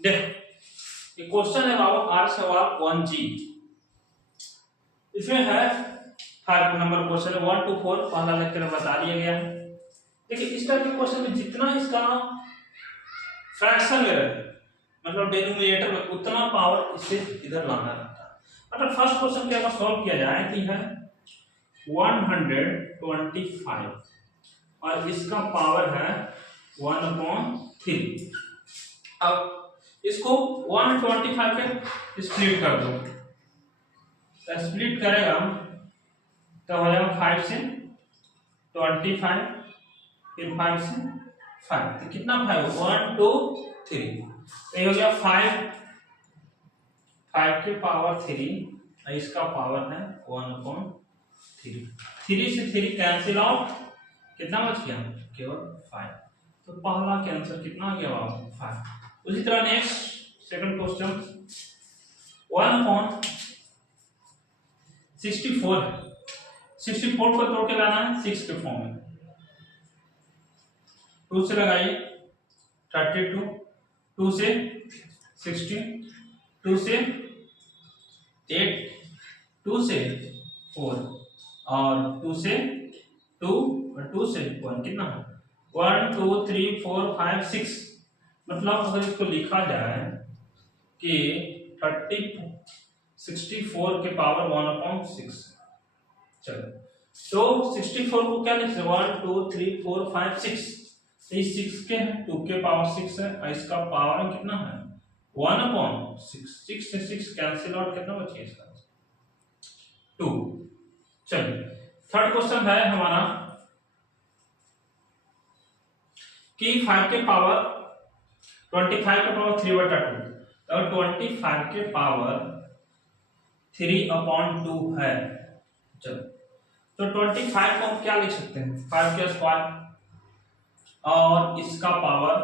देख ये क्वेश्चन है बाबू आर सवाल 1G। इसमें है 5 नंबर क्वेश्चन है 1 to 4 पहला लेक्चर में बता दिया गया है। देखिए इस टाइप के क्वेश्चन में जितना इसका फ्रैक्शन में रहे मतलब डिनोमिनेटर में उतना पावर इससे इधर लाना रहता है। मतलब फर्स्ट क्वेश्चन के अगर सॉल्व किया जाए तो है 125 और इसका पावर है 1/3। अब इसको 125 पे स्प्लिट कर दो तो स्प्लिट करेगा तो हो जाएगा 5 से 25 फिर 5 से 5 तो कितना 5 1 2 3 तो ये हो गया 5 के पावर 3 इसका पावर है 1/3। 3 से 3 कैंसिल आउट कितना बच गया केवल 5। तो पहला के आंसर कितना आ गया 5। उसी तरह नेक्स्ट सेकंड क्वेश्चन 1/64 है। 64 को तोड़ के लाना है 6 के फॉर्म में। 2 से लगाइए 32 2 से 16 2 से 8 2 से 4 और 2 से 2 और 2 से 1 कितना है 1 2 3 4 5 6। मतलब अगर इसको लिखा जाए कि 64 के पावर 1/6 चलो तो 64 को क्या लिख सकते 1 2 3 4 5 6 ये 6 के हैं 2 के पावर 6 है और इसका पावर कितना है 1/6। 6 से 6 कैंसिल आउट कितना बचे इसका 2। चलिए थर्ड क्वेश्चन है हमारा कि 5 के पावर 25 के पावर 3/2 और 25 के पावर 3/2 है। चलो तो 25 को हम क्या लिख सकते हैं 5 के स्क्वायर और इसका पावर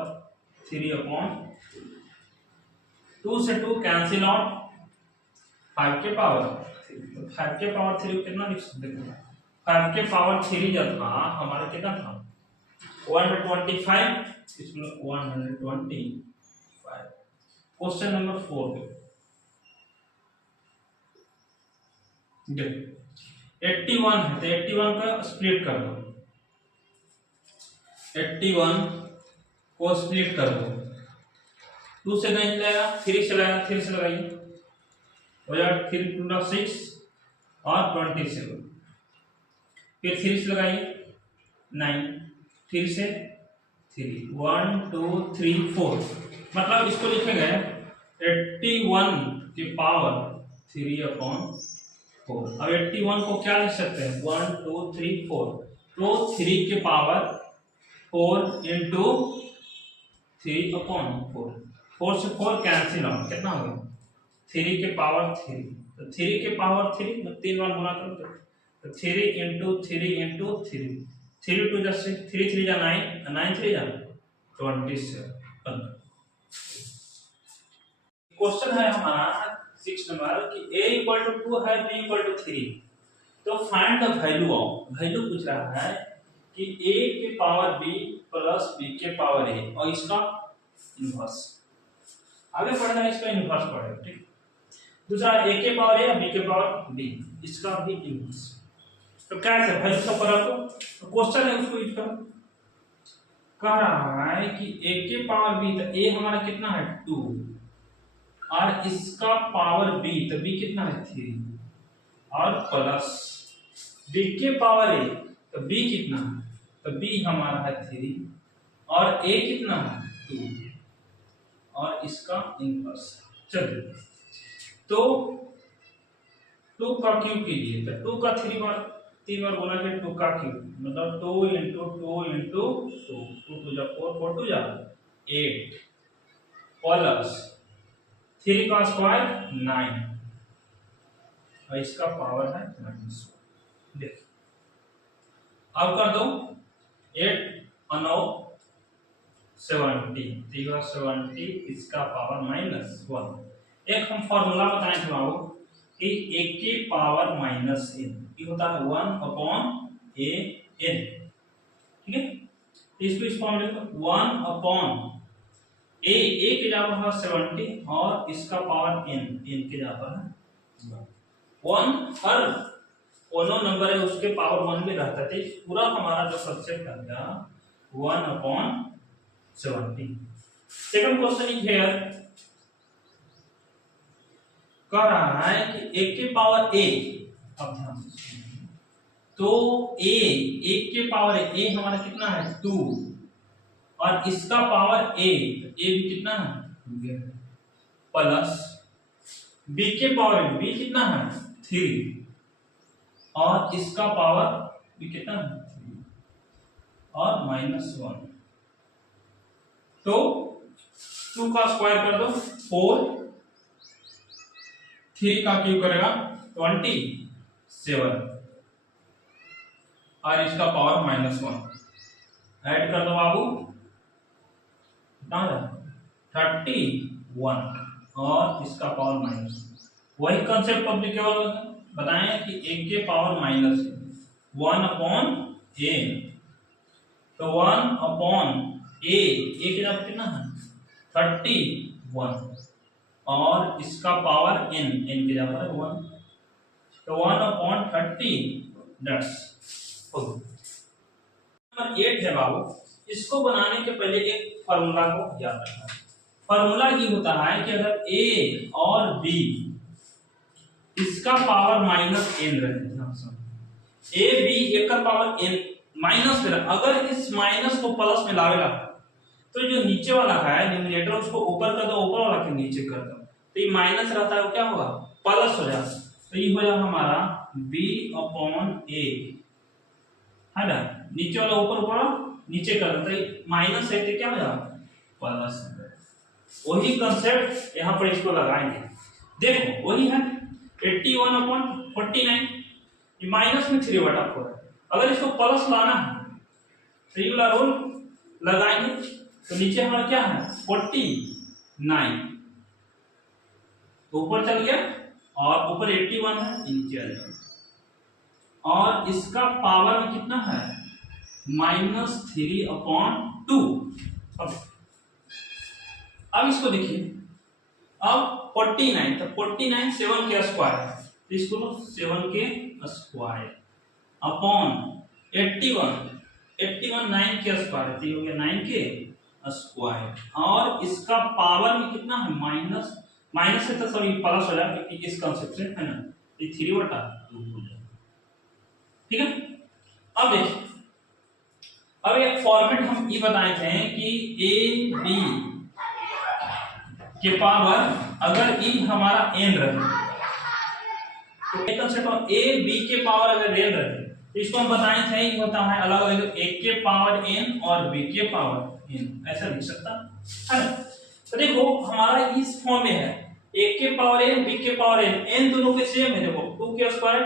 3/2 से 2 कैंसिल आउट 5 के पावर 3 तो 5 के पावर 3 कितना लिख सकते हैं 5 के पावर 3 जब था हमारा कितना था 125 इसमें 125। क्वेश्चन नंबर 4 देखो 81 है तो 81 का स्प्लिट कर दो 81 को स्प्लिट कर दो 2 से नहीं लगाएगा 3 से लगाएगा 3 से लगाइए हो जाएगा 3 2 6 और 27 फिर 3 से लगाइए 9 फिर से 3 1 2 3 4 मतलब इसको लिखेंगे 81 की पावर 3/4। अब 81 को क्या लिख सकते हैं 1 2 3 4 तो 3 के पावर 4 इंटू 3/4 4 से 4 कैंसिल आउट कितना हो गया 3 के पावर 3 तो 3 के पावर 3 3 बार गुना करो तो 3 इंटू 3 इंटू 3 3 2 जा 6 3 3 जा 9 9 3 जा 27। क्वेश्चन है हमारा 6 नंबर कि a = 2 है b = 3 तो find the value of value पूछ रहा है कि a के पावर b प्लस b के पावर a और इसका इनवर्स आगे पढ़ना है इसका इनवर्स पढ़ेगा ठीक। दूसरा a के पावर a और b के पावर b इसका भी इनवर्स तो क्या है वैल्यू सब पर रखो तो क्वेश्चन है उसको यूज करो। कह रहा है कि a के पावर b तो a हमारा कितना है 2 और इसका पावर b तो b कितना है 3 और प्लस b के पावर a तो b कितना है तो b हमारा है 3 और a कितना है 2 और इसका इनवर्स। चलिए तो 2 का क्यूब कीजिए तो 2 का 3 बार गुना के 2 का क्यूब मतलब 2 इंटू 2 इंटू 2 2 जा 4 4 2 जा 8 प्लस 3 का स्क्वायर 9 और इसका पावर है -1। देखिए अब कर दो 8 और 9 70 3 और 70 इसका पावर -1। एक हम फॉर्मूला बताएं थे बाबू कि a के पावर -n ये होता है 1/an ठीक है। इसको इस फॉर्मूले में 1/n ए के जगह है 70 और इसका पावर n के जगह पर है 1। हर दोनों नंबर है उसके पावर 1 में रहता है। पूरा हमारा जो कंसेप्ट आ गया 1/70। सेकंड क्वेश्चन इज हियर, कह रहा है कि एक के पावर a, अब ध्यान से सुनिए, तो a एक के पावर a हमारा कितना है 2 और इसका पावर a भी कितना है प्लस b के पावर b कितना है 3 और इसका पावर b कितना है 3 और -1। तो 2 का स्क्वायर कर दो 4, 3 का क्यूब करेगा 27 और इसका पावर -1। ऐड कर दो बाबू, 31 और इसका पावर -1। वही कंसेप्ट अप्लीकेबल बताएं कि एक के पावर -1/a, तो 1/a एक जगह कितना है 31 और इसका पावर n की जगह पर 1, तो 1/30 दैट्स नंबर 8 है बाबू। इसको बनाने के पहले एक फार्मूला को याद रखना है। फार्मूला ये होता है कि अगर a और b इसका पावर -n रहे, a b एक का पावर n माइनस में रहे, अगर इस माइनस को प्लस में लावेगा तो जो नीचे वाला है न्यूमरेटर उसको ऊपर कर दो, ऊपर वाला के नीचे कर दो, तो ये माइनस रहता है वो क्या होगा प्लस हो जाएगा। तो ये हो जाएगा हमारा b/a है ना, नीचे वाला ऊपर नीचे कर दो, तो माइनस है तो क्या हो जाएगा प्लस। वही कंसेप्ट यहाँ पर इसको लगाएंगे। देखो वही है 81/49, ये माइनस में 3/4 है। अगर इसको प्लस लाना है तो ये वाला रूल लगाएंगे, तो नीचे हमारा क्या है 49, तो ऊपर चल गया और ऊपर 81 है, नीचे आ जाएगा और इसका पावर में कितना है -3/2। अब इसको देखिए, अब 49, तो 49 7 के स्क्वायर है, तो इसको 7 के स्क्वायर अपॉन 81 9 के स्क्वायर, तो ये हो गया 9 के स्क्वायर और इसका पावर में कितना है माइनस से तो सभी प्लस हो जाएगा क्योंकि इस कांसेप्ट से है ना, ये 3/2 हो जाएगा। ठीक है, अब देखिए, अब एक फॉर्मेट हम ये बताए थे कि a b के पावर अगर ई हमारा n रहे, तो एक कंसेप्ट ऑफ a b के पावर अगर n रहे तो इसको हम बताए थे ये होता है अलग अलग, एक के पावर n और b के पावर n, ऐसा लिख सकता है। तो देखो हमारा इस फॉर्म में है एक के पावर n b के पावर n दोनों के सेम है। देखो 2 के स्क्वायर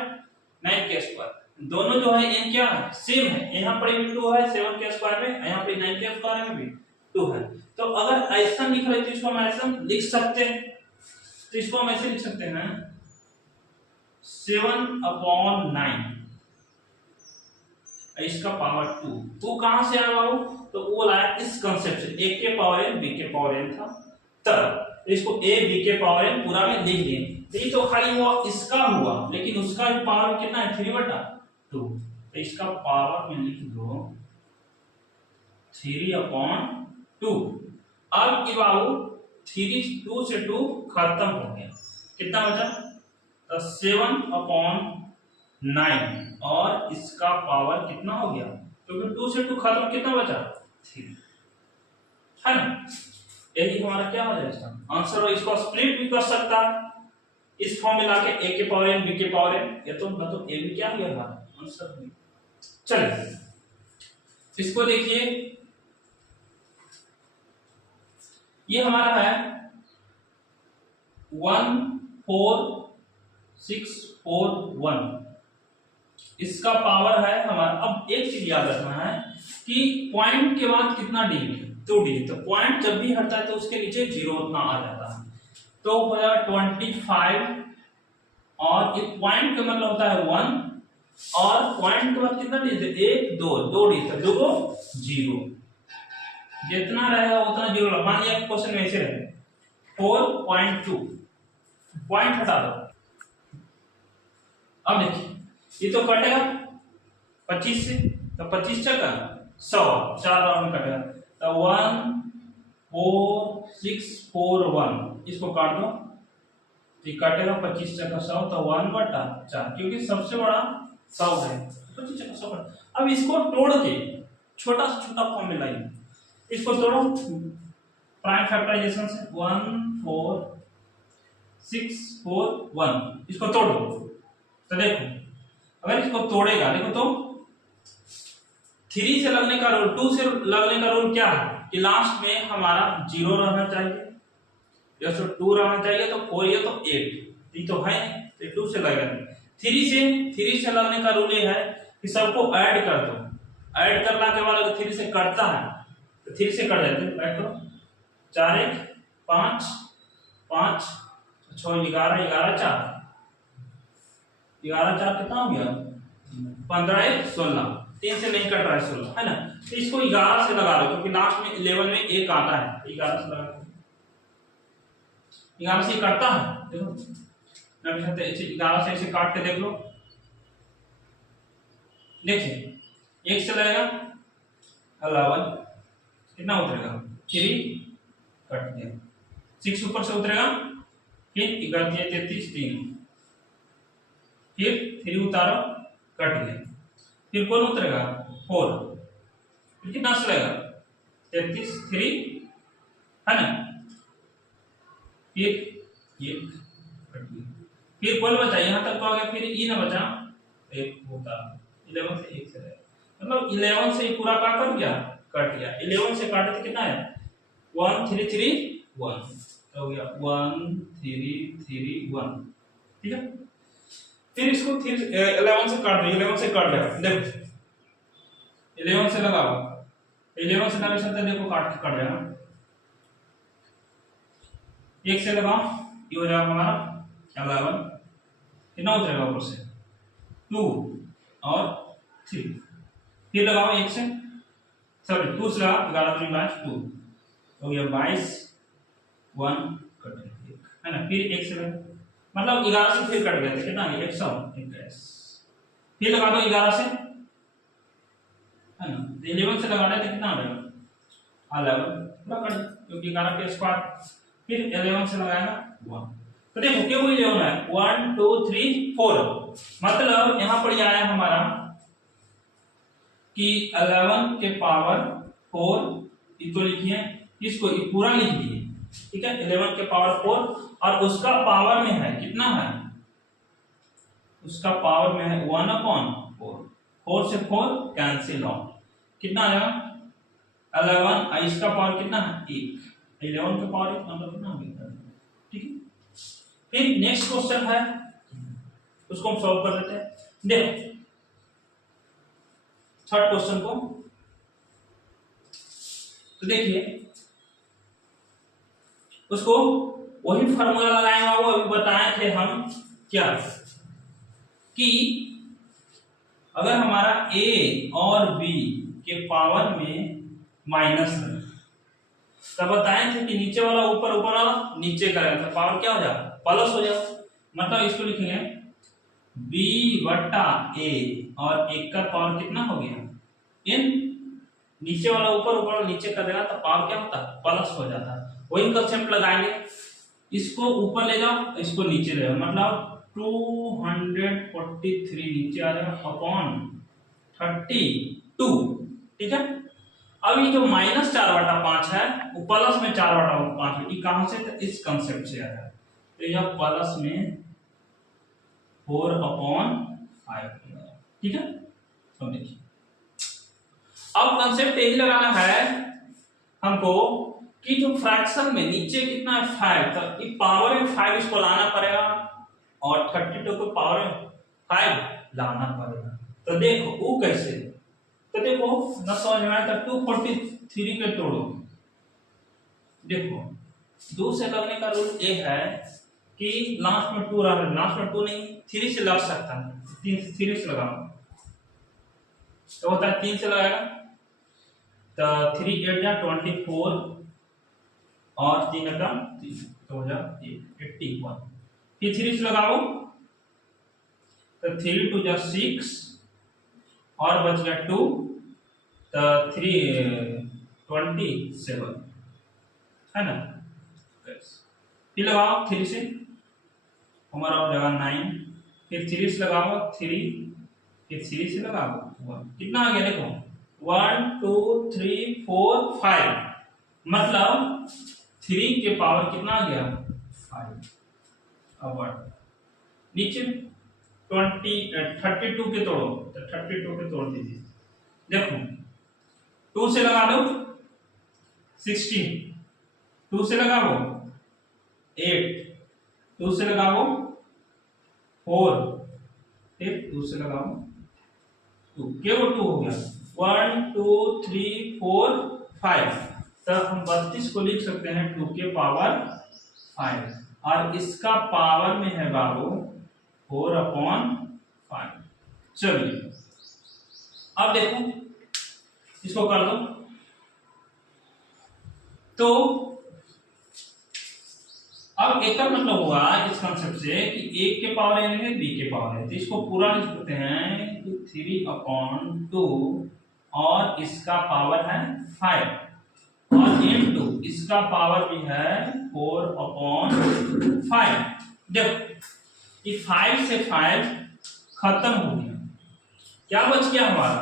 9 के स्क्वायर दोनों जो है n क्या है सेम है, यहाँ पर भी 2 है 7 के स्क्वायर में, यहाँ पे 9 के स्क्वायर में भी 2 है। तो अगर ऐसा लिख रहे तो इसको हम ऐसा लिख सकते हैं, तो इसको हम ऐसे लिख सकते हैं 7/9 इसका पावर 2 कहां से आया बाबू, तो वो लाया इस कांसेप्ट से, एक के पावर n b के पावर n था, तब इसको a b के पावर n पूरा में लिख दिए। तो ये तो खाली हुआ इसका हुआ, लेकिन उसका पावर कितना है 3/2, तो इसका पावर में लिख दो 3/2। अब ये बाबू 2 से 2 खत्म हो गया, कितना बचा 7/9 और इसका पावर कितना हो गया, क्योंकि 2 से 2 खत्म, कितना बचा 3 है ना। यही हमारा क्या हो जाएगा इसका आंसर, और इसको स्प्लिट भी कर सकता इस फॉर्म में लाके a के पावर n b के पावर n, ये तो मतलब a भी क्या गया आंसर। चलिए इसको देखिए, ये हमारा है 14641, इसका पावर है हमारा। अब एक चीज याद रखना है कि पॉइंट के बाद कितना डिजिट है 2 डिजिट, तो पॉइंट जब भी हटता है तो उसके नीचे 0 उतना आ जाता है, तो हो जाएगा 25 और एक पॉइंट का मतलब होता है 1 और पॉइंट के बाद कितना डिजिट 1 2 डिजिट, 2 0 जितना रहेगा उतना जीरो लगा। मान लिया क्वेश्चन में ऐसे रहे 4.2, पॉइंट हटा दो। अब देखिए ये तो कटेगा 25 से, तो 25 का 100, 4 बार में कटेगा, तो 14641 इसको काट दो, तो ये काटेगा 25 का 100, तो 1/4, क्योंकि सबसे बड़ा 100 है, 25 का 100। अब इसको तोड़ के छोटा से छोटा फॉर्म में लाइए, इसको तोड़ो प्राइम फैक्टराइजेशन से 14641, इसको तोड़ो। तो देखो अगर इसको तोड़ेगा, देखो तो 3 से लगने का रूल, 2 से लगने का रूल क्या है कि लास्ट में हमारा 0 रहना चाहिए, या तो 2 रहना चाहिए, तो 4 या तो 8, ये तो है, तो 2 से लगेगा। 3 से लगने का रूल ये है कि सबको ऐड कर दो, ऐड करने के बाद अगर 3 से कटता है तो 3 से कट जाते हैं, ऐड करो, 4 1 5 5 6 11 11 4 11 4 कितना हो गया 15 1 16, 3 से नहीं कट रहा है 16 है ना, तो इसको 11 से लगा दो, क्योंकि लास्ट में 11 में 1 आता है, 11 से लगा दो, 11 से कटता है, देखो मैं भी कहते हैं 11 से ऐसे काट के देख लो, देखिए 1 से लगेगा 11, कितना उतरेगा 3, कट गया, 6 ऊपर से उतरेगा, फिर 33 3, फिर 3 उतारो, कट गया, फिर कौन उतरेगा 4, फिर कितना से लगेगा 33 3 है ना, फिर ये कट गया, फिर कौन बचा यहाँ तक तो आ गया, फिर ई ना बचा, एक होता 11 से 1 से रहेगा, मतलब 11 से पूरा का कर गया, कट गया, 11 से काटे तो कितना है 1 3 3 1, तो हो गया 1 3 3 1, ठीक है। फिर इसको 11 से काट दो, 11 से काट देगा, देखो 11 से लगाओ, 11 से लगाने से देखो काट के कट जाएगा, 1 से लगाओ, ये हो जाएगा हमारा 11, कितना उतरेगा ऊपर से 2 और 3, फिर लगाओ 1 से, सॉरी 2 से लगाओ, 11 3 5 2, हो गया 22 1 कट गया है ना, फिर 1 से लगा, मतलब 11 से फिर कट गया, कितना है 121, फिर लगा दो 11 से है ना, 11 से लगा रहे थे कितना आ जाएगा 11, पूरा कट, क्योंकि 11 के स्क्वायर, फिर 11 से लगाएगा 1, तो देखो क्यों 11 है 1 2 3 4, मतलब यहां पर यह आया हमारा कि 11 के पावर 4, इसको लिखिए, इसको पूरा लिख दिए, ठीक है, 11 के पावर 4, और उसका पावर में है कितना है, उसका पावर में है 1/4, 4 से 4 कैंसिल आउट, कितना आएगा 11, इसका पावर कितना है 1, 11 के पावर 1 मतलब कितना हो गया, ठीक है। फिर नेक्स्ट क्वेश्चन है, उसको हम सॉल्व कर देते हैं, देखो थर्ड क्वेश्चन को, तो देखिए उसको वही फार्मूला लगाएंगे, वो अभी बताए थे हम क्या, कि अगर हमारा a और b के पावर में माइनस है, तब बताए थे कि नीचे वाला ऊपर, ऊपर वाला नीचे करेगा, तो पावर क्या हो जाएगा प्लस हो जाएगा, मतलब इसको लिखेंगे b/a, और 1 का पावर कितना हो गया n, नीचे वाला ऊपर, ऊपर वाला नीचे कर देगा, तो पावर क्या होता है प्लस हो जाता है, वही कंसेप्ट लगाएंगे, इसको ऊपर ले जाओ, इसको नीचे ले जाओ, मतलब 243 नीचे आ जाएगा अपॉन 32, ठीक है। अब ये जो -4/5 है वो प्लस में 4/5, ये कहां से, इस कंसेप्ट से आया, तो यह प्लस में 4/5, ठीक है। तो देखिए अब कंसेप्ट यही लगाना है हमको कि जो फ्रैक्शन में नीचे कितना है 5, तो ये पावर में 5 इसको लाना पड़ेगा, और 32 को पावर में 5 लाना पड़ेगा, तो देखो वो कैसे, तो देखो न समझ में आया, तो 243 पे तोड़ो, देखो 2 से लगने का रूल ये है कि लास्ट में 2 रहा, लास्ट में 2 नहीं 3 से लग सकता है, 3 से लगाओ, तो होता है 3 से लगाएगा, तो 3 8 जा 24 और 3 का 3 तो हो जा 81। फिर 3 से लगाओ तो 3 2 जा 6 और बच गया 2 तो 3 27 है ना। फिर लगाओ 3 से हमारा हो जाएगा 9। फिर 3 से लगाओ 3, फिर 3 से लगाओ 1। कितना आ गया देखो 1 2 3 4 5, मतलब 3 के पावर कितना आ गया 5। अब नीचे 32 के तोड़ो तो 32 के तोड़ दीजिए। देखो 2 से लगा दो 16, 2 से लगाओ 8, 2 से लगाओ 4, फिर 2 से लगाओ 2, केवल 2 हो गया 1 2 3 4 5। तो हम 32 को लिख सकते हैं 2 के पावर 5 और इसका पावर में है बाबू 4/5। चलिए अब देखो इसको कर दो तो अब एक का मतलब हुआ इस कंसेप्ट से कि एक के पावर n है b के पावर है, तो इसको पूरा लिख सकते हैं कि 3/2 और इसका पावर है 5 और इनटू इसका पावर भी है 4/5। देखो ये 5 से 5 खत्म हो गया, क्या बच गया हमारा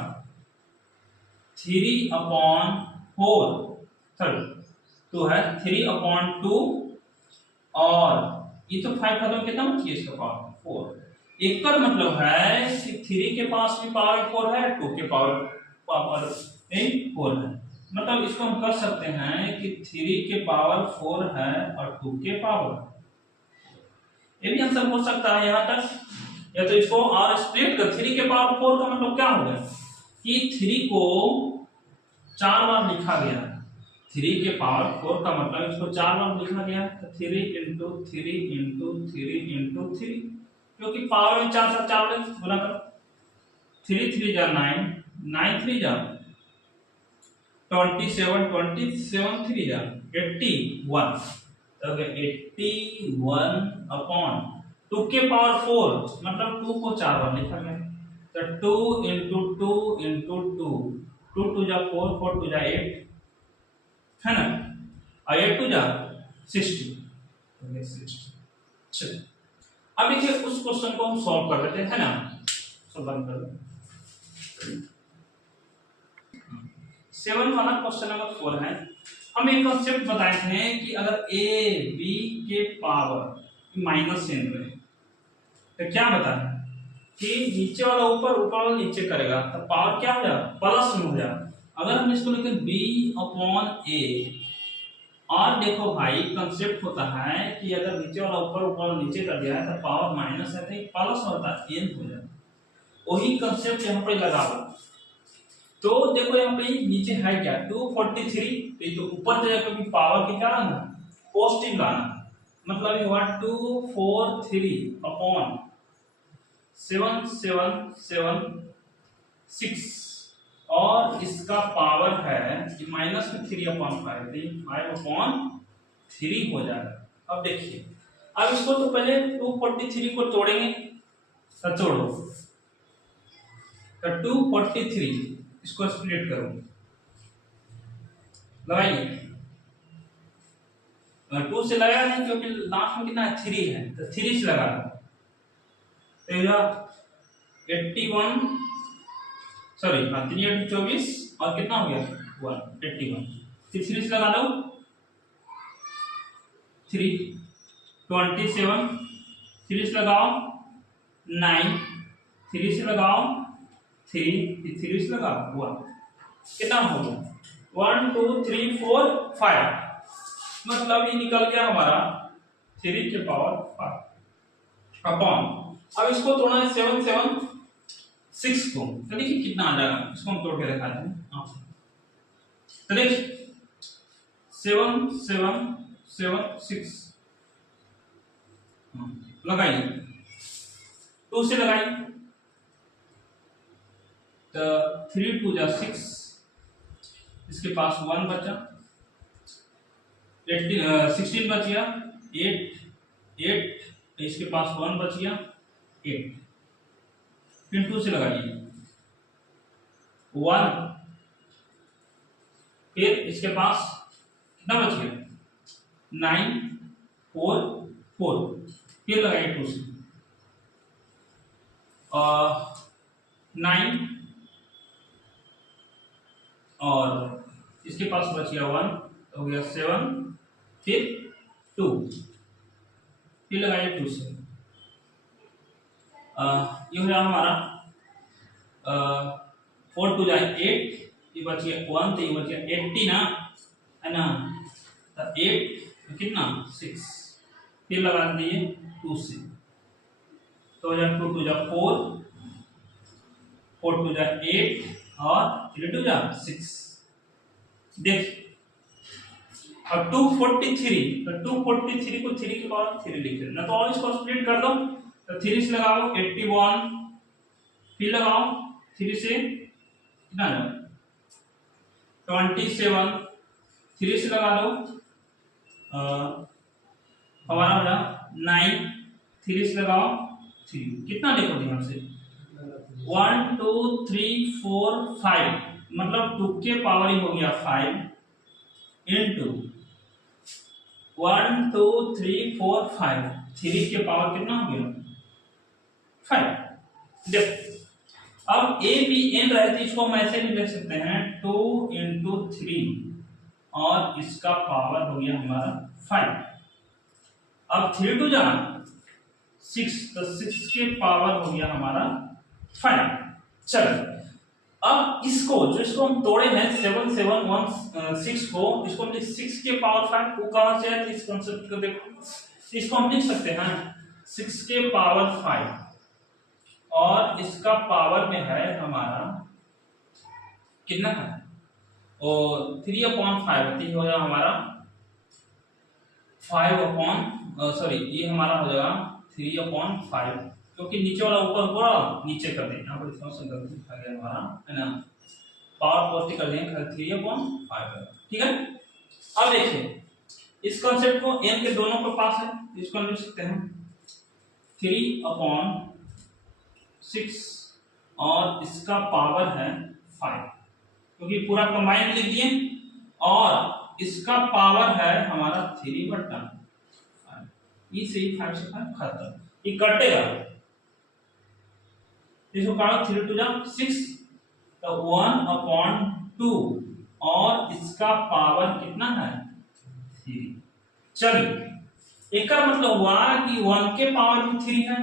3/4 सॉरी 2 है 3/2 और ये तो 5 खत्म कितना बच गया इसका पावर 4। एक का मतलब है कि 3 के पास भी पावर 4 है 2 के पावर 4 है, मतलब इसको हम कर सकते हैं कि 3 के पावर 4 है और 2 के पावर, ये भी आंसर हो सकता है यहाँ तक। या तो इसको और स्प्लिट कर 3 के पावर 4 का मतलब क्या होगा कि 3 को 4 बार लिखा गया, 3 के पावर 4 का मतलब इसको 4 बार लिखा गया तो 3 इंटू 3 इंटू 3 इंटू 3, क्योंकि पावर में 4 से 4 गुना करो 3 3 जा 9 9 3 जा 27 27 3 जा 81, तो 81/2 के पावर 4 मतलब 2 को 4 बार लिखा गया तो 2 इंटू 2 इंटू 2 2 2 जा 4 4 2 जा 8 है ना और 8 2 जा 60। चलिए अब देखिए उस क्वेश्चन को हम सॉल्व कर लेते हैं ना, सो बंद कर दो। 7 वाला क्वेश्चन नंबर 4 है। हम एक कॉन्सेप्ट बताए थे कि अगर a b के पावर माइनस n रहे तो क्या बताया कि नीचे वाला ऊपर ऊपर वाला नीचे करेगा तो पावर क्या हो जाएगा प्लस में हो जाएगा। अगर हम इसको लिखें b/a और देखो भाई कंसेप्ट होता है कि अगर नीचे वाला ऊपर ऊपर वाला नीचे कर दिया है तो पावर माइनस है तो प्लस होता है n हो जाएगा। वही कंसेप्ट यहाँ पे लगा हुआ तो देखो यहाँ पे नीचे है क्या 243, तो ये तो ऊपर जाएगा क्योंकि पावर की क्या लाना पॉजिटिव लाना, मतलब ये हुआ 243/77776 और इसका पावर है कि माइनस में 3/5 5/3 हो जाएगा। अब देखिए अब इसको तो पहले 243 को तोड़ेंगे तो तोड़ो तो 243 इसको स्प्लिट करो लगाइए 2 से लगाया नहीं क्योंकि लास्ट में कितना 3 है तो 3 से लगा तो ये 81 सॉरी 3 24 और कितना हो गया 81 फिर 3 से लगा लो 3 27 3 से लगाओ 9 3 से लगाओ 3 3 से लगाओ 1 कितना हो गया 1 2 3 4 5 मतलब ये निकल गया हमारा 3 के पावर 5 अपॉन अब इसको तोड़ना है 7 7 6 को तो देखिए कितना आ जाएगा इसको हम तोड़ के दिखाते हैं। तो देखिए 7 7 7 6 लगाइए 2 से लगाइए तो 3 2 जा 6 इसके पास 1 बचा, 16 बच गया, 8 इसके पास 1 बच गया, 8। फिर 2 से लगाइए 1, फिर इसके पास कितना बच गया 9 4 4, फिर लगाइए 2 से 9 और इसके पास बच गया 1, हो गया 7, फिर 2, फिर लगाइए 2 से ये हो गया हमारा 4 2 जाए 8, ये बच गया 1, तो ये बच गया 80 ना, है ना, तो 8 कितना 6, फिर लगा दिए 2 से, तो हो जाए 2 2 जा 4, 4 2 जा 8 और 3 2 जा 6। देख अब 243, तो 243 को 3 के पावर 3 लिख दे ना, तो और इसको स्प्लिट कर दो, तो 3 से लगाओ 81, फिर लगाओ 3 से कितना है 27, 3 से लगा दो हमारा हो जाए 9, 3 से लगाओ 3, कितना देखो ध्यान से 1 2 3 4 5, मतलब 2 के पावर ही हो गया 5 इनटू 1 2 3 4 5, 3 के पावर कितना हो गया 5। देखो अब ए बी एन रहे तो इसको हम ऐसे भी लिख सकते हैं 2 इंटू 3 और इसका पावर हो गया हमारा 5। अब 3 2 जा 6, तो 6 के पावर हो गया हमारा 5। चलो अब इसको जो इसको हम तोड़े हैं 7 7 1 6 को, इसको हम 6 के पावर 5 को कहां से है, इस कांसेप्ट को देखो, इसको हम लिख सकते हैं 6 के पावर 5 और इसका पावर में है हमारा कितना है और 3/5 हो जाएगा हमारा 5 ये हमारा हो जाएगा 3/5, क्योंकि नीचे वाला ऊपर पूरा नीचे कर देंगे, यहाँ पर इसमें गलती आ गया हमारा, है ना, पावर पॉजिटिव कर देंगे 3/5, ठीक है। अब देखिए इस कॉन्सेप्ट को n के दोनों के पास है, इसको हम लिख सकते हैं 3/6 और इसका पावर है 5, क्योंकि पूरा कंबाइंड लिख दिए और इसका पावर है हमारा 3/5, ये से 5 से 5 खत्म, ये कटेगा, इसको काटो 3 2 जा 6, तो 1/2 और इसका पावर कितना है 3। चलिए एक का मतलब हुआ कि 1 के पावर भी 3 है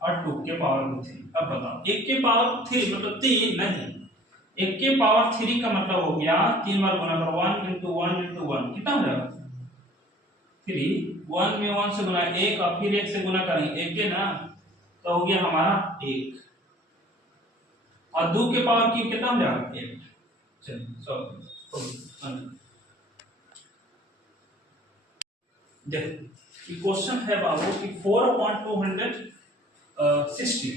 और 2 के पावर भी 3। अब बताओ 1 के पावर 3 मतलब 3 नहीं, 1 के पावर 3 का मतलब हो गया 3 बार गुना करो 1 इंटू 1 इंटू 1 कितना हो जाएगा 3, 1 में 1 से गुना 1 और फिर 1 से गुना करेंगे 1 के ना, तो हो गया हमारा 1 और 2 के पावर की कितना हो जाएगा 1। चलिए देखो क्वेश्चन है बाबू कि 4/260।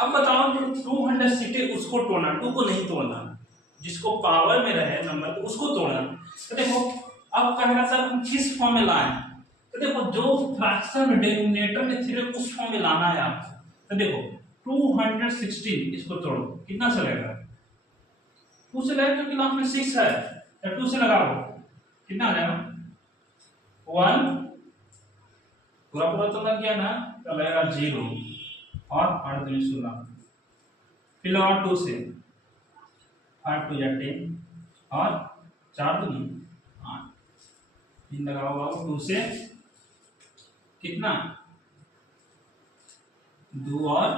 अब बताओ जो 260 उसको तोड़ना, 2 को नहीं तोड़ना, जिसको पावर में रहे नंबर तो उसको तोड़ना। तो देखो अब कहेगा सर हम किस फॉर्म में लाएं, तो देखो जो फ्रैक्शन डिनोमिनेटर में थे उस फॉर्म में लाना है आपको। तो देखो 216 इसको तोड़ो कितना चलेगा 2 से लगेगा, क्योंकि लास्ट में 6 है, तो 2 से लगाओ कितना आ जाएगा 1, पूरा पूरा तो लग गया ना, तो लगेगा 0 और 8 दूनी 16, फिर लगाओ 2 से 5 2 10 और 4 दूनी 8, फिर लगाओ बाबू 2 से कितना 2 और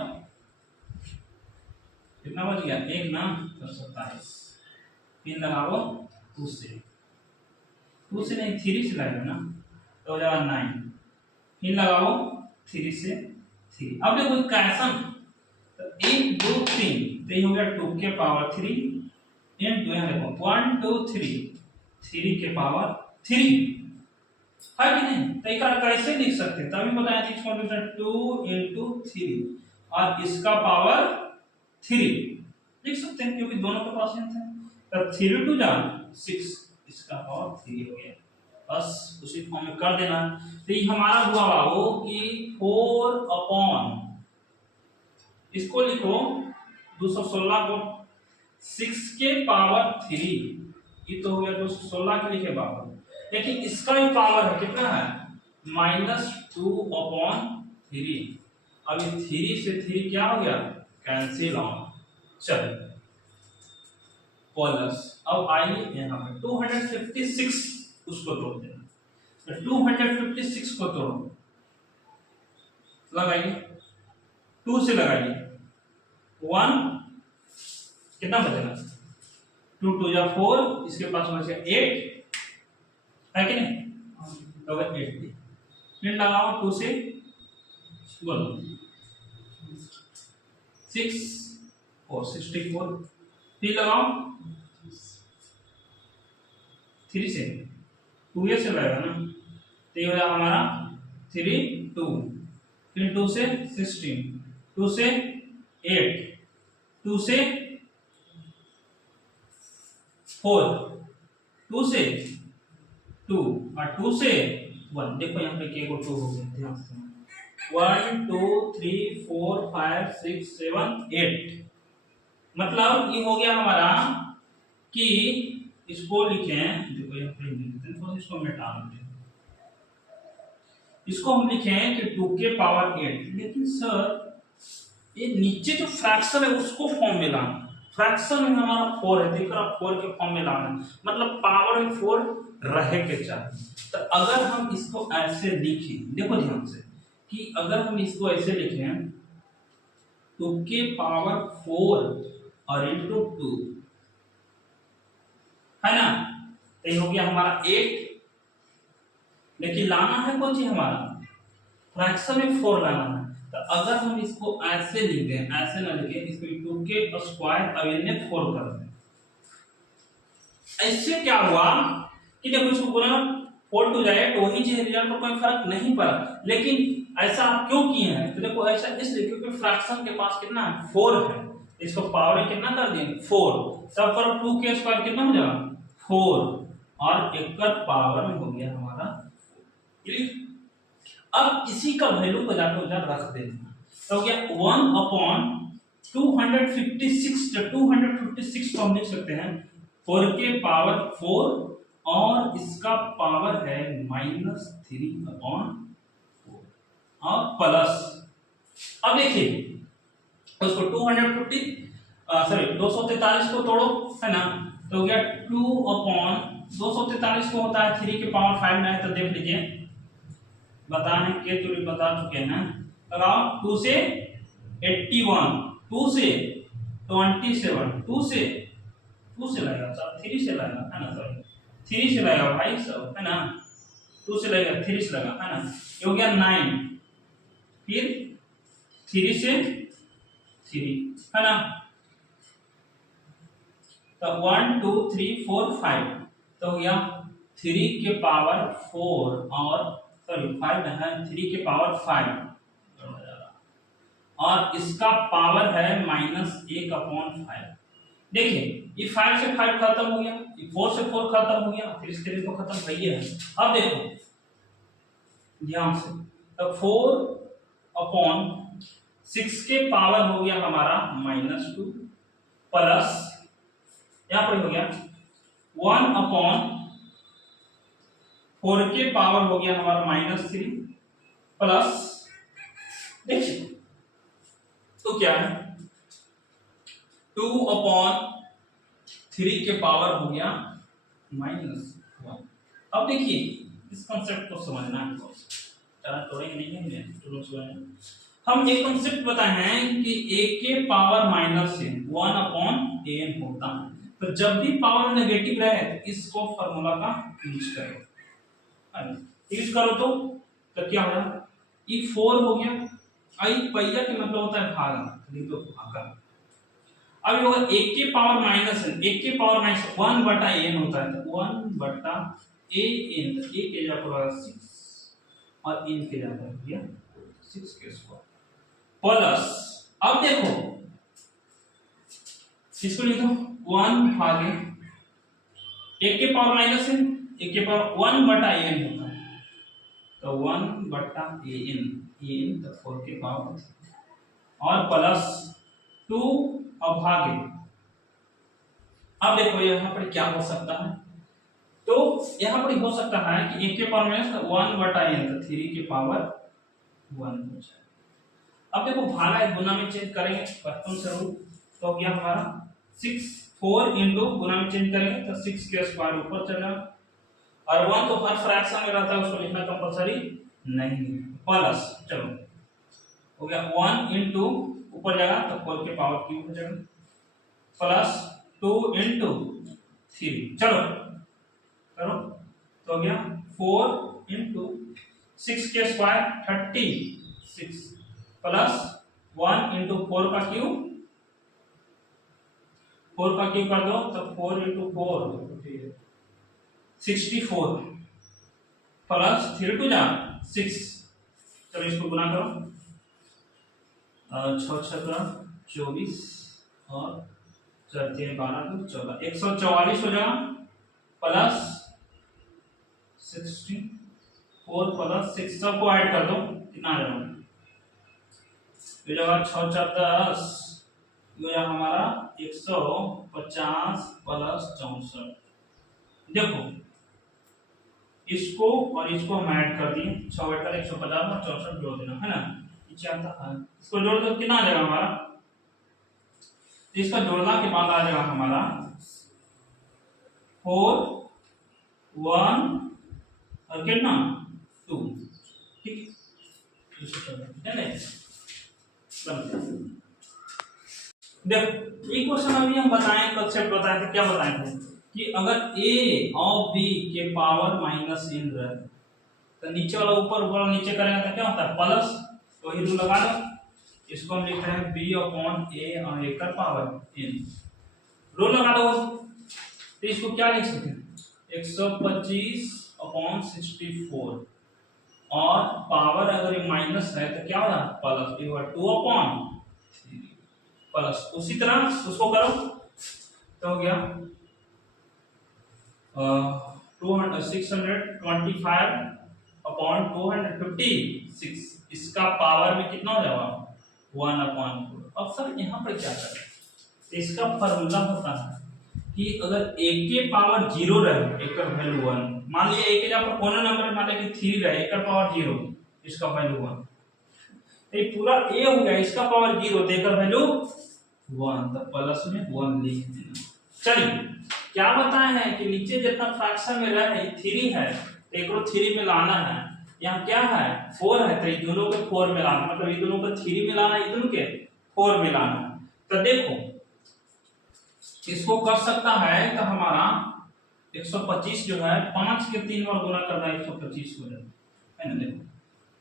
कितना बच गया 1 ना, तो 27, फिर लगाओ 2 से नहीं 3 से लगेगा ना, तो हो जाएगा 9, फिर लगाओ 3 से 3। अब देखो इक्वेशन तो 1 2 3, तो ये हो गया 2 के पावर 3 इनटू यहां देखो 1 2 3 3 के पावर 3 है कि नहीं। तो एक कैसे लिख सकते हैं, तभी बताया थी इसको 2 इंटू 3 और इसका पावर 3 लिख सकते हैं, क्योंकि दोनों के पास है। तो 3 टू जा 6, इसका पावर 3 हो गया। बस उसी फॉर्म में कर देना। तो ये हमारा हुआ बाबू कि 4 अपॉन, इसको लिखो 216 को 6 के पावर 3, ये तो हो गया 216 के लिखे बाबू। लेकिन इसका भी पावर है कितना है -2 अपॉन 3। अब ये 3 से 3 क्या हो गया कैंसिल आउट। चलिए प्लस, अब आइए यहाँ पे 256 उसको तोड़ देना। तो 256 को तोड़ो, लगाइए 2 से लगाइए 1, कितना बचेगा 2 2 जा 4, इसके पास बचा 8 है कि नहीं, तो 8 फिर लगाओ 2 से बोलो 6 और 64, फिर लगाओ 3 से 2 ये से लगेगा ना, तो ये हो जाएगा हमारा 3 2, फिर 2 से 16, 2 से 8, 2 से 4, 2 से 2 और 2 से 1। देखो यहाँ पे के को 2 हो गया, ध्यान से 1 2 3 4 5 6 7 8। मतलब ये हो गया हमारा कि इसको लिखें, देखो यहाँ पे लिखते हैं तो इसको मिटा देते हैं, इसको हम लिखें कि 2 के पावर 8। लेकिन सर ये नीचे जो फ्रैक्शन है उसको फॉर्म में लाना, फ्रैक्शन में हमारा 4 है, देख रहा 4 के फॉर्म में लाना, मतलब पावर में 4 रहे के चाहिए। तो अगर हम इसको ऐसे लिखें, देखो ध्यान से कि अगर हम इसको ऐसे लिखें 2 के पावर 4 और इंटू 2 है ना, तो ये हो गया हमारा 8। लेकिन लाना है कौन सी हमारा फ्रैक्शन में 4 लाना है। तो अगर हम इसको ऐसे लिख दें, ऐसे ना लिखें, इसको 2 के स्क्वायर अब इन्हें 4 कर दें, ऐसे क्या हुआ कि देखो इसको पूरा 4 टू जाए तो वही चीज रिजल्ट पर कोई फर्क नहीं पड़ा। लेकिन ऐसा आप क्यों किए हैं, तो देखो ऐसा इसलिए क्योंकि फ्रैक्शन के पास कितना है 4 है, इसको पावर कितना कर दिए 4, तब पर 2 के स्क्वायर कितना हो जाएगा 4 और 1 का पावर में हो गया हमारा। अब इसी का वैल्यू को जाकर उधर रख देना, तो हो गया 1 अपॉन 256। तो 256 को हम लिख सकते हैं 4 के पावर 4 और इसका पावर है -3 अपॉन 4 और प्लस। अब देखिए उसको 243 को तोड़ो है ना, तो हो गया 2 अपॉन 243 को होता है 3 के पावर 5 ना है, तो देख लीजिए बताने के तो बता चुके हैं। लगाओ 2 से 81, 2 से 27, 2 से लगेगा सब, 3 से लगेगा है ना, सॉरी 3 से लगेगा भाई सब है ना, 2 से लगेगा 3 से लगा है ना, ये हो गया 9, फिर 3 से 3 है ना, तो 1 2 3 4 5, तो हो गया 3 के पावर 4 और सॉरी 5 है 3 के पावर 5 और इसका पावर है -1 अपॉन 5। देखिए ये 5 से 5 खत्म हो गया, ये 4 से 4 खत्म हो गया, फिर इसके लिए तो खत्म भई है। अब देखो ध्यान से, तो 4 अपॉन 6 के पावर हो गया हमारा -2 प्लस यहाँ पर हो गया 1 अपॉन 4 के पावर हो गया हमारा -3 प्लस, देखिए तो क्या है 2 अपॉन 3 के पावर हो गया -1। अब देखिए इस कॉन्सेप्ट को समझना है, तोड़ेंगे नहीं है, हम एक कॉन्सेप्ट बताए हैं कि a के पावर -1 अपॉन n होता है। तो जब भी पावर नेगेटिव रहे तो इसको फार्मूला का यूज करो, यूज करो तो क्या हो जाएगा, ये 4 हो गया, आई पहिया के मतलब होता है भागा, तो भागा। अब ये होगा 1 के पावर -n, 1 के पावर -1 बटा n होता है, तो 1 बटा an, तो a के जगह पर 6 और n के जगह पर गया 6 के स्क्वायर प्लस। अब देखो इसको लिखो 1 भागे एक के पावर माइनस एन, एक के पावर 1/n होता है, तो 1/an, एन तो 4 के पावर और प्लस 2 अभागे। अब देखो यहाँ पर क्या हो सकता है, तो यहाँ पर हो सकता है कि एक के पावर माइनस 1/n, तो 3 के पावर 1 हो जाए। अब देखो भागा गुना में चेंज करेंगे बचपन से रूल, तो क्या हमारा 4 इंटू गुना में चेंज करेंगे तो 6 के स्क्वायर ऊपर चला, और 1 तो हर फ्रैक्शन में रहता है, उसको लिखना कंपलसरी नहीं है, प्लस चलो हो गया 1 इंटू ऊपर जाएगा तो 4 के पावर क्यूब हो जाएगा, प्लस 2 इंटू 3, चलो करो तो हो गया 4 इंटू 6 के स्क्वायर 36, प्लस 1 इंटू 4 का क्यूब, 4 का क्यूब कर दो तो 4 इंटू 4 64, प्लस 3 टू जा 6, चलो इसको गुना करो, 6 6 24 और 4 3 12 तो 14, 144 हो जाएगा, प्लस 64 प्लस 6 सबको ऐड कर दो, कितना आ जाएगा, ये जगह 6 4 10, ये हमारा 150 प्लस 64। देखो इसको और इसको हम ऐड कर दिए, 6 8 का 150 और 64 जोड़ देना है ना, नीचे आता है, इसको जोड़ दो कितना आ जाएगा हमारा, इसका जोड़ना के बाद आ जाएगा हमारा 4 1 और कितना 2, ठीक है। देखो ये क्वेश्चन अभी हम बताएं, कंसेप्ट बताए थे, क्या बताए थे कि अगर a और b के पावर -n रहे तो नीचे वाला ऊपर, ऊपर वाला नीचे करेंगे तो क्या होता है प्लस, तो ही रूल लगा लो, इसको हम लिखते हैं b अपॉन a और a का पावर n, रूल लगा दो, तो इसको क्या लिख सकते हैं 125 अपॉन 64, और पावर अगर ये माइनस है तो क्या होगा प्लस, 2 अपॉन प्लस, उसी तरह उसको करो तो हो गया 625 अपॉन 256, इसका पावर में कितना हो जाएगा 1/4। अब सर यहाँ पर क्या करें, इसका फॉर्मूला होता है कि अगर a के पावर 0 रहे, एक का वैल्यू 1, मान लिया a के जगह पर कौन नंबर मान लिया कि 3 रहे, एक का पावर 0, इसका वैल्यू 1, ये पूरा a हो गया, इसका पावर 0 देकर वैल्यू 1, तो प्लस में 1 लिख देना। चलिए क्या बताया है कि नीचे जितना फ्रैक्शन में रहे 3 है, एक को 3 में लाना है, यहाँ क्या है 4 है, तो ये दोनों को 4 में लाना, मतलब ये दोनों को 3 में लाना, ये दोनों के 4 में लाना। तो देखो इसको कर सकता है, तो हमारा 125 जो है 5 के 3 बार गुना करना है 125 हो जाए, है ना, देखो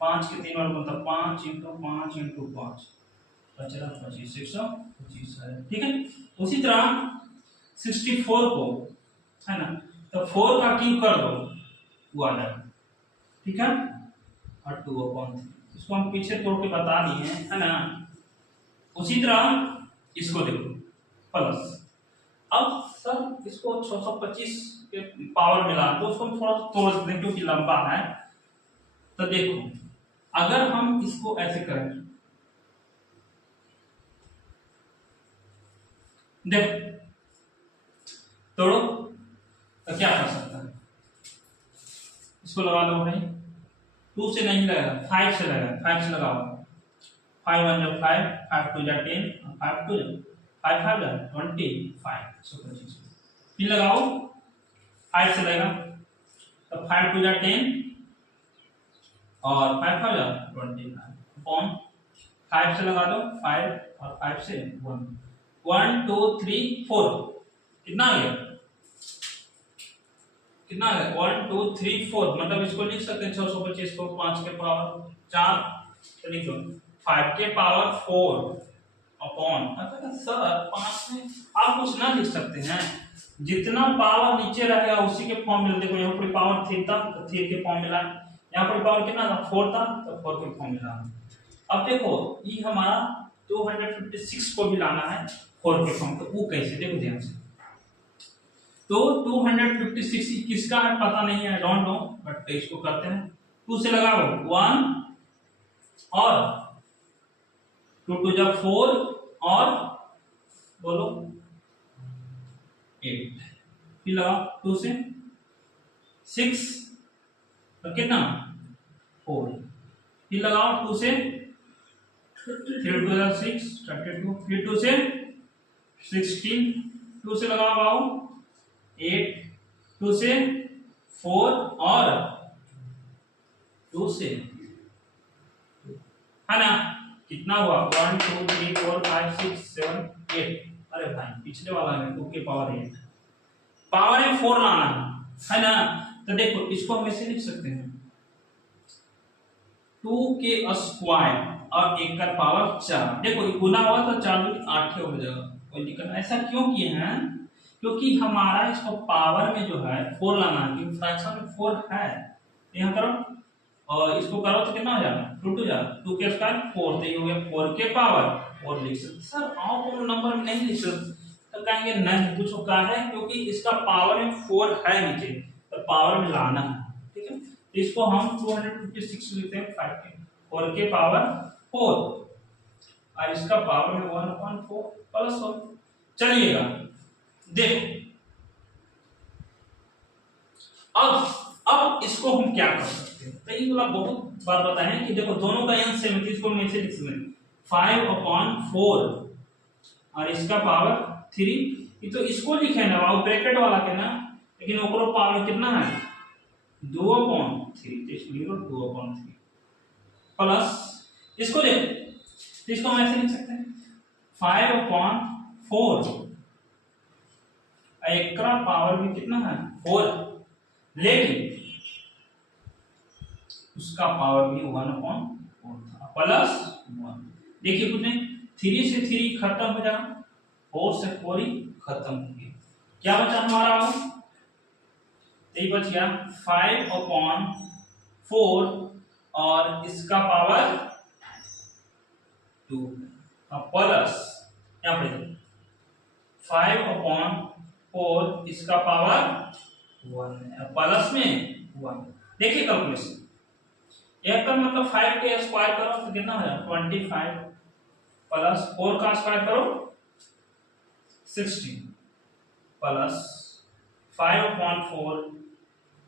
5 के 3 बार गुना, 5 इंटू 5 इंटू 5 बचेगा 25, 125 है, ठीक है। उसी तरह 64 को, है ना, तो 4 का क्यूब कर दो, वो आ जाएगा, ठीक है, और 2/3, इसको हम पीछे तोड़ के बता दिए हैं, है ना। उसी तरह इसको देखो प्लस, अब सर इसको 625 के पावर मिला तो उसको हम थोड़ा तोड़ दें क्योंकि लंबा है, तो देखो अगर हम इसको ऐसे करें, देखो तोड़ो तो क्या कर सकता है, इसको लगा लो भाई, 2 से नहीं लगेगा 5 से लगेगा, 5 से लगाओ, 5 1 जा 5, 5 2 जा 10, 5 2 5 5 जा 25, 125, फिर लगाओ 5 से लगेगा, तो 5 2 जा 10 और 5 5 जा 25 अपॉन 5 से लगा दो 5 और 5 से 1 1 2 3 4, कितना आ गया, कितना है 1 2 3 4, मतलब इसको लिख सकते हैं 625 को 5 के पावर 4, तो लिख लो 5 के पावर 4 अपॉन, सर 5 में आप कुछ ना लिख सकते हैं, जितना पावर नीचे रहेगा उसी के फॉर्म में, देखो यहाँ पर पावर 3 था तो 3 के फॉर्म मिला, यहाँ पर पावर कितना था 4 था तो 4 के फॉर्म मिला। अब देखो ये हमारा 256 को भी लाना है 4 के फॉर्म, तो वो कैसे, देखो ध्यान से, तो 256 किसका है पता नहीं है, डोंट नो, बट इसको करते हैं। 2 से लगाओ 1 और 2 2 जा 4 और बोलो 8, फिर लगाओ 2 से 6 और कितना 4, फिर लगाओ 2 से 3 2 जा 6 32, फिर 2 से 16, 2 से लगाओ 8, 2 से 4 और 2 से है ना, कितना हुआ 1 2 3 4 5 6 7 8। अरे भाई पिछले वाला में 2 के पावर 8, पावर में 4 लाना है ना। तो देखो इसको हम ऐसे लिख सकते हैं 2 के स्क्वायर और 1 का पावर 4। देखो ये गुना हुआ तो 4 दूनी 8 हो जाएगा, कोई दिक्कत नहीं। ऐसा क्यों किए हैं, क्योंकि हमारा इसको पावर में जो है 4 लाना है, क्योंकि फ्रैक्शन में 4 है। यहाँ करो और इसको करो तो कितना हो जाएगा 2 2 जा 2 के स्क्वायर 4, तो ये हो गया 4 के पावर 4 लिख सकते सर। और कोई नंबर में नहीं लिख सकते तो कहेंगे नहीं, कुछ कहा है क्योंकि इसका पावर में 4 है नीचे, तो पावर में लाना है, ठीक है। तो इसको हम 256 लिखते हैं 5 के 4 के पावर 4 और इसका पावर में 1/4 प्लस 1। चलिएगा देखो अब इसको हम क्या कर सकते हैं, तो ये वाला बहुत बार बताए हैं कि देखो दोनों का अंश सेम है, इसको हम ऐसे लिख सकते हैं 5/4 और इसका पावर 3। ये तो इसको लिखे ना वो ब्रैकेट वाला के ना, लेकिन ओकरो पावर कितना है 2/3, तो इसको लिखो 2/3 प्लस इसको देखो, तो इसको हम ऐसे लिख सकते हैं 5/4 एक का पावर भी कितना है 4, लेकिन उसका पावर भी 1/4 था प्लस 1। देखिए कुछ नहीं, 3 से 3 खत्म हो जाएगा, 4 से 4 ही खत्म हो गया, क्या बचा हमारा ये बच गया 5/4 और इसका पावर 2 प्लस यहाँ पर 5/4 इसका पावर 1 प्लस में 1। देखिए कैलकुलेशन, एक का मतलब 5 के स्क्वायर करो तो कितना हो जाएगा 25 प्लस 4 का स्क्वायर करो 16 प्लस 5/4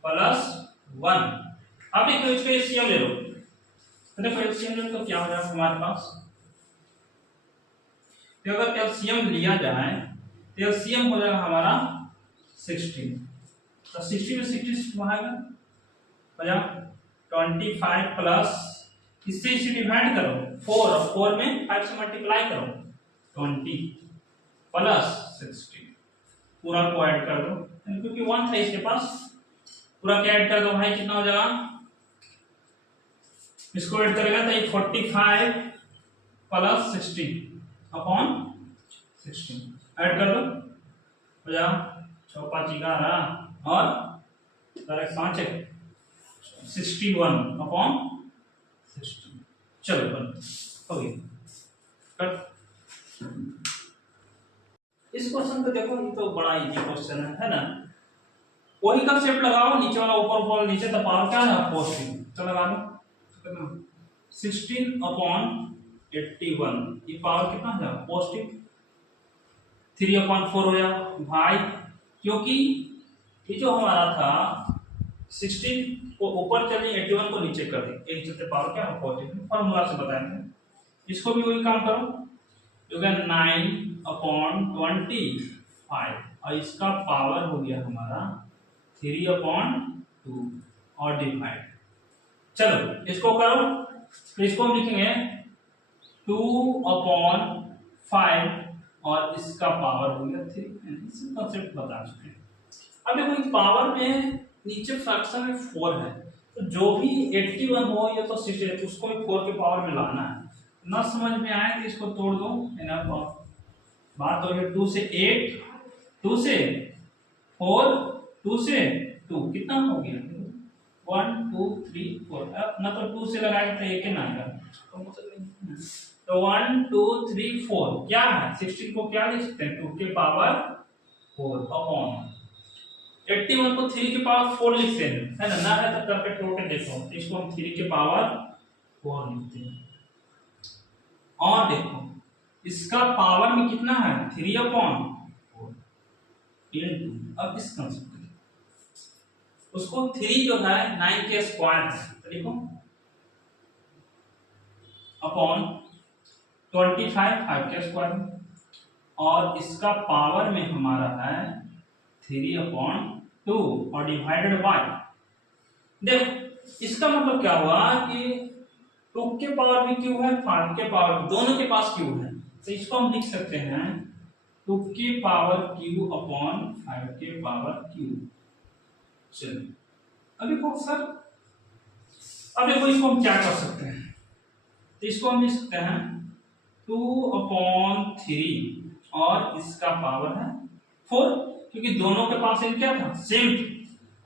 प्लस 1। अब देखो इसको एलसीएम ले लो, तो देखो एलसीएम ले तो क्या हो जाएगा हमारे पास, तो अगर एलसीएम लिया जाए तो एलसीएम हो जाएगा हमारा 16, तो 60 में 60 बढ़ाएगा हो जाएगा 25 प्लस इससे इसे डिवाइड करो 4 और 4 में 5 से मल्टीप्लाई करो 20 प्लस 60, पूरा को ऐड कर दो क्योंकि 1 था इसके पास, पूरा क्या ऐड कर दो भाई कितना हो जाएगा, इसको ऐड करेगा तो ये 45 प्लस 60/16 ऐड कर दो हो जाएगा 6 5 11 और 5 61/16। चलो बन हो गया कट। इस क्वेश्चन को देखो, ये तो बड़ा इजी क्वेश्चन है ना। वही कंसेप्ट लगाओ, नीचे वाला ऊपर वाला नीचे, तो पावर क्या है पॉजिटिव, तो लगा लो 16/81, ये पावर कितना है पॉजिटिव 3/4 हो गया भाई, क्योंकि ये जो हमारा था 16 को ऊपर चलिए 81 को नीचे कर दी, एक चलते पावर क्या है पॉजिटिव, फार्मूला से बताएंगे। इसको भी वही काम करो, तो 9/25 और इसका पावर हो गया हमारा 3/2 और डिवाइड। चलो इसको करो, तो इसको हम लिखेंगे 2/5 और इसका पावर हो गया 3। इस कंसेप्ट बता चुके हैं। अब देखो पावर में नीचे फ्रैक्शन में 4 है, तो जो भी 81 हो या तो 68 उसको भी 4 के पावर में लाना है। ना समझ में आए तो इसको तोड़ दो, बात हो गई 2 से 8, 2 से 4, 2 से 2 कितना हो गया 1 2 3 4। अब ना तो 2 से लगाएंगे तो एक ही ना आएगा, तो 1 2 3 4 क्या है 16 को क्या लिख सकते हैं 2 के पावर 4 अपॉन 81 को 3 की पावर 4 लिखते हैं, है ना है तो करके टोटल देखो, इसको हम 3 की पावर 4 लिखते हैं। और देखो इसका पावर में कितना है 3/4 इनटू, अब इस कंसेप्ट उसको 3 जो है 9 के स्क्वायर है, तो देखो अपॉन 25 5 के स्क्वायर में, और इसका पावर में हमारा है 3/2 और डिवाइडेड बाय, देखो इसका मतलब क्या हुआ कि 2 के पावर में क्यू है, 5 के पावर दोनों के पास क्यू है, तो इसको हम लिख सकते हैं 2 के पावर क्यू अपॉन 5 के पावर क्यू। चलिए अब देखो सर, अब देखो इसको हम क्या कर सकते हैं, तो इसको हम लिख सकते हैं 2/3 और इसका पावर है 4, क्योंकि दोनों के पास एक क्या था सेम,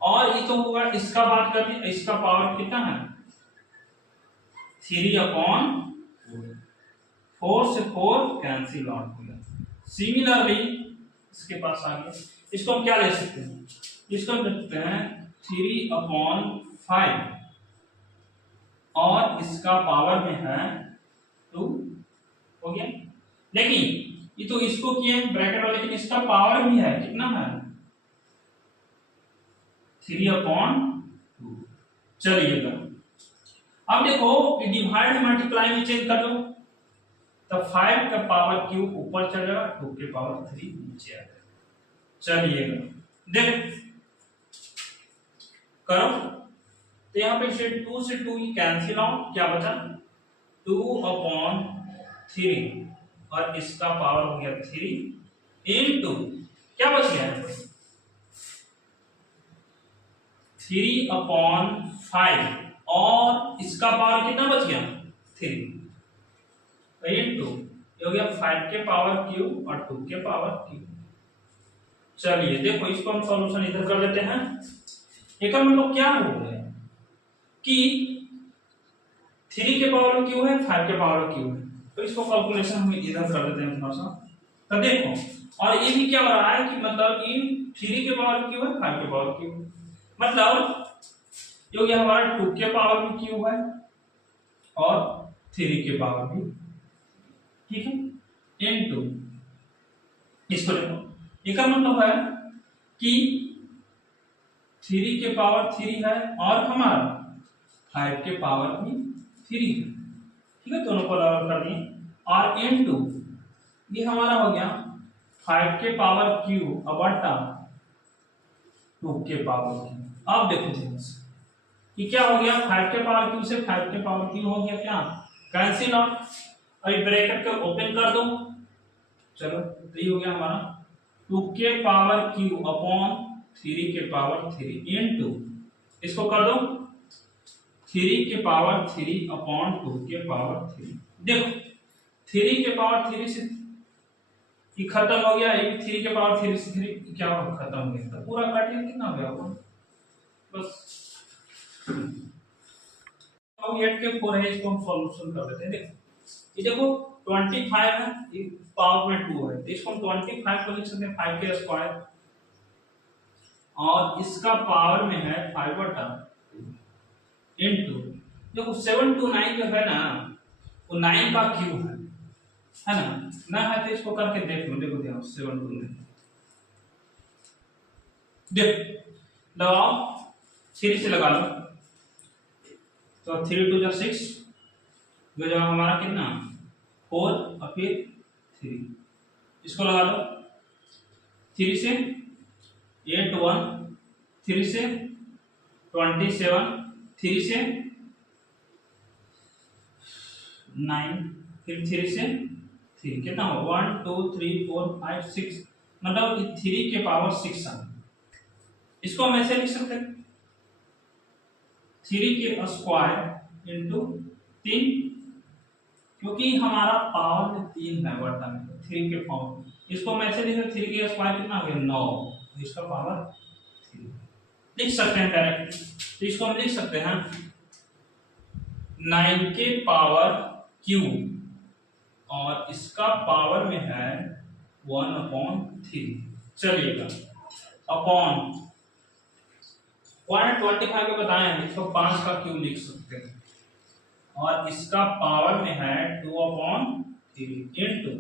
और ये तो होगा इसका बात करते, इसका पावर कितना है 3/4, 4 से 4 कैंसिल आउट हो गया। सिमिलरली इसके पास आ गया, इसको हम क्या ले सकते हैं, इसको हम लिखते हैं 3/5 और इसका पावर में है 2 हो गया। लेकिन ये तो इसको किए ब्रैकेट वाले, लेकिन इसका पावर भी है कितना है 3/2। चलिएगा अब देखो डिवाइड मल्टीप्लाई में चेंज कर दो, तो 5 का पावर क्यू ऊपर चल जाएगा, 2 के पावर 3 नीचे आ जाएगा। चलिएगा देख करो, तो यहाँ पे से 2 से 2 कैंसिल आउट, क्या बचा 2/3 और इसका पावर हो गया 3 इनटू क्या बच गया 3/5 और इसका पावर कितना बच गया 3 इनटू ये हो गया 5 के पावर क्यू और 2 के पावर क्यू। चलिए देखो इसको हम सॉल्यूशन इधर कर लेते हैं। एक मतलब क्या हो गया कि 3 के पावर में क्यू है, 5 के पावर में क्यू है, तो इसको कैलकुलेशन हम इधर कर लेते हैं थोड़ा सा। तो देखो और ये भी क्या हो रहा है कि मतलब कि 3 के पावर में क्यू है, 5 के पावर क्यू, मतलब जो ये हमारा 2 के पावर में क्यू है और 3 के पावर में, ठीक है इनटू इसको देखो, इसका मतलब है कि 3 के पावर 3 है और हमारा 5 के पावर भी 3 है, ठीक है दोनों को अलग कर दिए, और इनटू ये हमारा हो गया 5 के पावर क्यू बटा 2 के पावर क्यू। अब देखो ध्यान से ये क्या हो गया 5 के पावर क्यू से 5 के पावर क्यू हो गया क्या कैंसिल आउट, और ये ब्रैकेट को ओपन कर दो, चलो तो ये हो गया हमारा 2 के पावर क्यू अपॉन 3 के पावर 3 इनटू इसको कर दो 3 के पावर 3 अपॉन 2 के पावर 3। देखो 3 के पावर 3 से ये खत्म हो गया, ये 3 के पावर 3 से 3 क्या हो खत्म हो गया, तो पूरा काटिए कितना हो गया बस। अब 8 के 4 है, इसको हम सॉल्यूशन कर लेते हैं। देखो ये देखो 25 है, ये पावर में 2 है, तो इसको हम 25 को लिख सकते हैं 5 के स्क्वायर, और इसका पावर में है 5/2 इनटू देखो 7 to 9 जो है ना वो 9 का क्यूब है ना है तो इसको करके देख लो, देखो ध्यान 7 to 9 देख लगाओ 3 से लगा लो, तो 3 2 6 जो जगह हमारा कितना 4 और फिर 3, इसको लगा लो 3 से 8 1 3 से 27 3 से 9 फिर 3 से 3 कितना हो 1 2 3 4 5 6, मतलब 3 के पावर 6 आ, इसको हम ऐसे लिख सकते हैं 3 के स्क्वायर इनटू 3, क्योंकि हमारा पावर में 3 है बटा में 3 के पावर, इसको हम ऐसे लिख सकते 3 के स्क्वायर कितना हो गया 9, इसका पावर 3 लिख सकते हैं डायरेक्ट, तो इसको हम लिख सकते हैं 9 के पावर क्यू और इसका पावर में है 1/3। चलिएगा अपॉन 125 के बताए हैं, इसको 5 का क्यूब लिख सकते हैं और इसका पावर में है 2/3 इंटू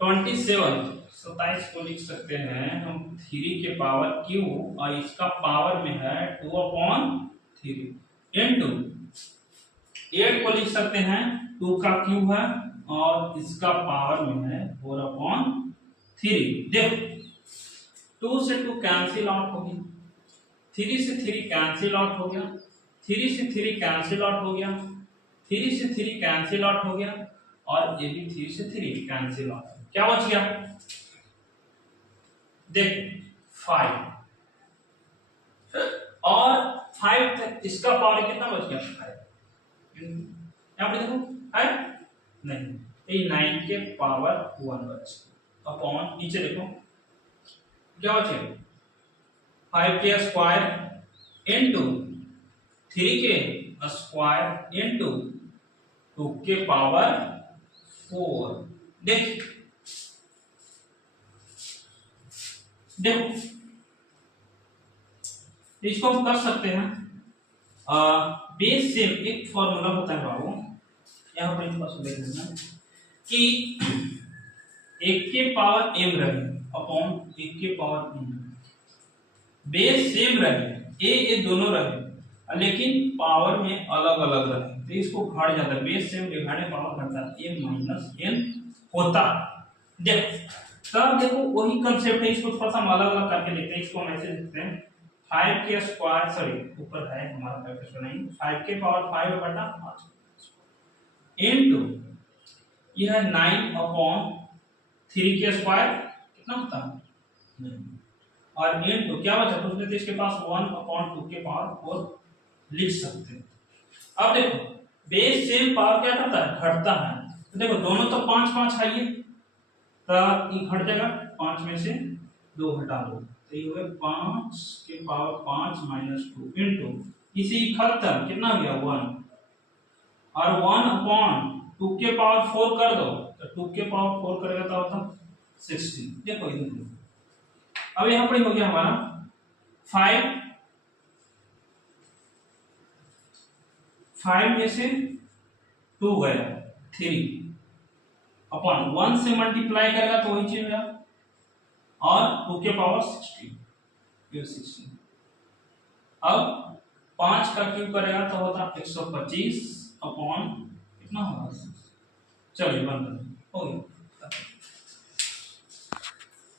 27 को लिख सकते हैं हम 3 के पावर क्यूब और इसका पावर में है 2/3 इंटू 8 को लिख सकते हैं 2 का क्यूब है और इसका पावर में है 4/3। देखो 2 से 2 कैंसिल आउट हो गया, 3 से 3 कैंसिल आउट हो गया, 3 से 3 कैंसिल आउट हो गया, 3 से 3 कैंसिल आउट हो गया और ये भी 3 से 3 कैंसिल आउट। क्या बच गया? देख 5 और 5 तक इसका पावर कितना बच गया? 5। यहां पे देखो है नहीं, ये 9 के पावर 1 बच अपॉन नीचे देखो क्या बचे 5 के स्क्वायर इंटू 3 के स्क्वायर इंटू 2 के पावर 4। देखो इसको हम कर सकते हैं बेस सेम एक फॉर्मूला होता है बाबू, यहाँ पर इस देख लेना कि 1 के पावर m रहे अपॉन 1 के पावर m, बेस सेम रहे ए दोनों रहे लेकिन पावर में अलग अलग रहे तो इसको घट जाता है, बेस सेम डिवाइडेड पावर घटता है m माइनस n होता। देखो तब देखो वही कंसेप्ट है, इसको थोड़ा सा अलग अलग करके देखते हैं। इसको हम ऐसे लिखते हैं 5 के स्क्वायर सॉरी ऊपर है हमारा कैलकुलेशन नहीं 5 के पावर 5 बटा 5 इनटू यह है 9/3 के स्क्वायर कितना होता है और इनटू क्या बचा तो उसने इसके पास 1/2 के पावर 4 लिख सकते हैं। अब देखो बेस सेम पावर क्या करता है घटता है, तो देखो दोनों तो 5 5 है तो ये घट जाएगा, 5 में से 2 घटा दो तो ये हो गया 5 के पावर 5 माइनस 2 इंटू इसी खत्म कितना हो गया 1 और 1/2 के पावर 4 कर दो तो 2 के पावर 4 करेगा तो होता 16। देखो इधर अब यहाँ पर हो गया हमारा 5 में से 2 गया 3 अपॉन 1 से मल्टीप्लाई करेगा तो वही चीज होगा और 2 के पावर 16। अब 5 का क्यूब करेगा तो होता 125 अपॉन कितना होगा, चलिए बंद हो गया।